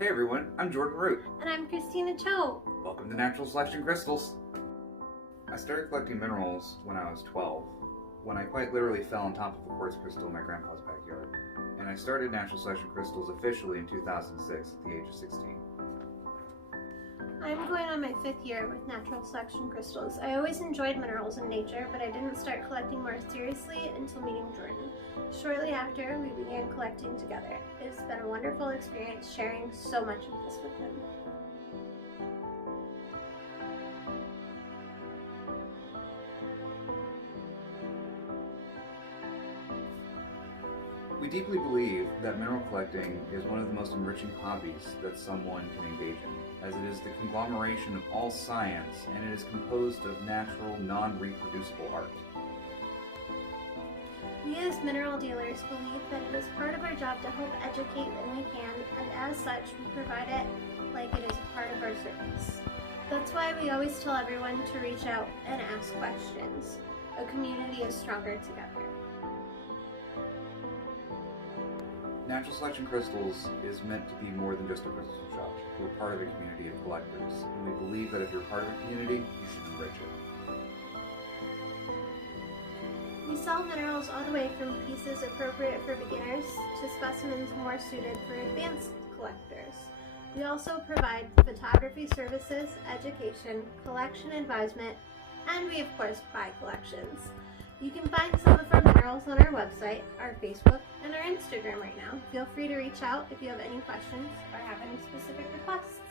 Hey everyone, I'm Jordan Root. And I'm Christina Cho. Welcome to Natural Selection Crystals. I started collecting minerals when I was 12, when I quite literally fell on top of a quartz crystal in my grandpa's backyard. And I started Natural Selection Crystals officially in 2006 at the age of 16. I'm going on my 5th year with Natural Selection Crystals. I always enjoyed minerals and nature, but I didn't start collecting more seriously until meeting Jordan. Shortly after, we began collecting together. It's been a wonderful experience sharing so much of this with him. We deeply believe that mineral collecting is one of the most enriching hobbies that someone can engage in, as it is the conglomeration of all science and it is composed of natural, non-reproducible art. We as mineral dealers believe that it is part of our job to help educate when we can, and as such, we provide it like it is a part of our service. That's why we always tell everyone to reach out and ask questions. A community is stronger together. Natural Selection Crystals is meant to be more than just a crystal shop. We're part of a community of collectors, and we believe that if you're part of a community, you should enrich it. We sell minerals all the way from pieces appropriate for beginners to specimens more suited for advanced collectors. We also provide photography services, education, collection advisement, and we of course buy collections. You can find some of our minerals on our website, our Facebook, and our Instagram right now. Feel free to reach out if you have any questions or have any specific requests.